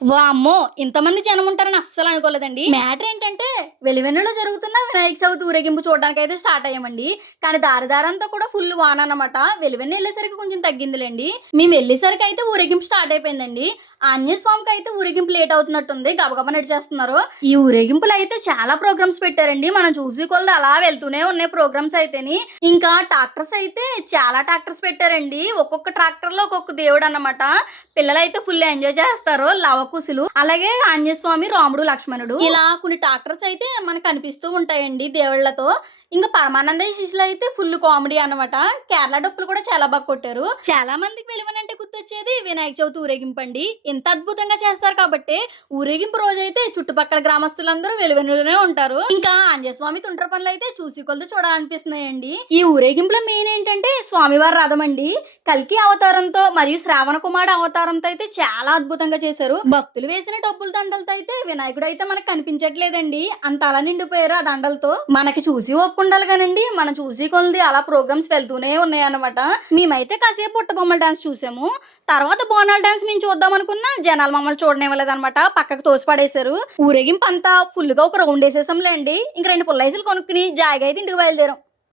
వామ్మో ఇంతమంది జనం ఉంటారని అస్సలు అనుకోలేదండి. మ్యాటర్ ఏంటంటే వెలివెన్నులో జరుగుతున్న వినాయక చవితి ఊరేగింపు చూడడానికి అయితే స్టార్ట్ అయ్యామండి. కానీ దారిదారంతా కూడా ఫుల్ వాన అన్నమాట వెలివెన్ను వెళ్ళేసరికి కొంచెం తగ్గిందిలేండి. మేము వెళ్ళేసరికి అయితే ఊరేగింపు స్టార్ట్ అయిపోయిందండి. ఆంజనేయస్వామికి అయితే ఊరేగింపు లేట్ అవుతున్నట్టుంది. గబగబ నడిచేస్తున్నారు. ఈ ఊరేగింపులు అయితే చాలా ప్రోగ్రామ్స్ పెట్టారండి. మనం చూసి కొలది అలా వెళ్తూనే ఉన్నాయి ప్రోగ్రామ్స్ అయితేని. ఇంకా ట్రాక్టర్స్ అయితే చాలా ట్రాక్టర్స్ పెట్టారండి. ఒక్కొక్క ట్రాక్టర్లో ఒక్కొక్క దేవుడు అన్నమాట పిల్లలు అయితే ఫుల్ ఎంజాయ్ చేస్తారు. కుసులు అలాగే ఆంజనేయస్వామి రాముడు లక్ష్మణుడు. ఇలా కొన్ని ట్రాక్టర్స్ అయితే మనకు కనిపిస్తూ ఉంటాయండి దేవుళ్ళతో. ఇంకా పరమానంద శిష్యులు అయితే ఫుల్ కామెడీ అన్నమాట. కేరళ డప్పులు కూడా చాలా బాగా కొట్టారు. చాలా మందికి వెలువనంటే గుర్తొచ్చేది వినాయక చవితి ఊరేగింపు అండి. ఇంత అద్భుతంగా చేస్తారు కాబట్టి ఊరేగింపు రోజు అయితే చుట్టుపక్కల గ్రామస్తులందరూ వెలువనులోనే ఉంటారు. ఇంకా ఆంజనేయ స్వామి తుండ్ర పనులు అయితే చూసి కొలది చూడాలనిపిస్తున్నాయండి. ఈ ఊరేగింపులో మెయిన్ ఏంటంటే స్వామివారి రథం అండి. కల్కి అవతారంతో మరియు శ్రావణ కుమార్ అవతారంతో అయితే చాలా అద్భుతంగా చేశారు. భక్తులు వేసిన డబ్బుల దండలతో అయితే వినాయకుడు అయితే మనకు కనిపించట్లేదండి. అంత అలా నిండిపోయారు ఆ దండలతో. మనకి చూసి ఒప్పుకుండాలి కానండి. మనం చూసి కొలది అలా ప్రోగ్రామ్స్ వెళ్తూనే ఉన్నాయన్నమాట. మేమైతే కాసేపు పుట్ట బొమ్మల డాన్స్ చూసాము. తర్వాత బోనాల డాన్స్ మేము చూద్దాం అనుకున్నా జనాలు మమ్మల్ని చూడనివ్వలేదు అనమాట పక్కకు తోసిపడేశారు ఊరేగింపు అంతా ఫుల్గా ఒక రౌండ్ వేసేసాంలేండి. ఇంక రెండు పుల్లైసలు కొనుక్కుని జాయిగా అయితే ఇంటికి బయలుదేరాం.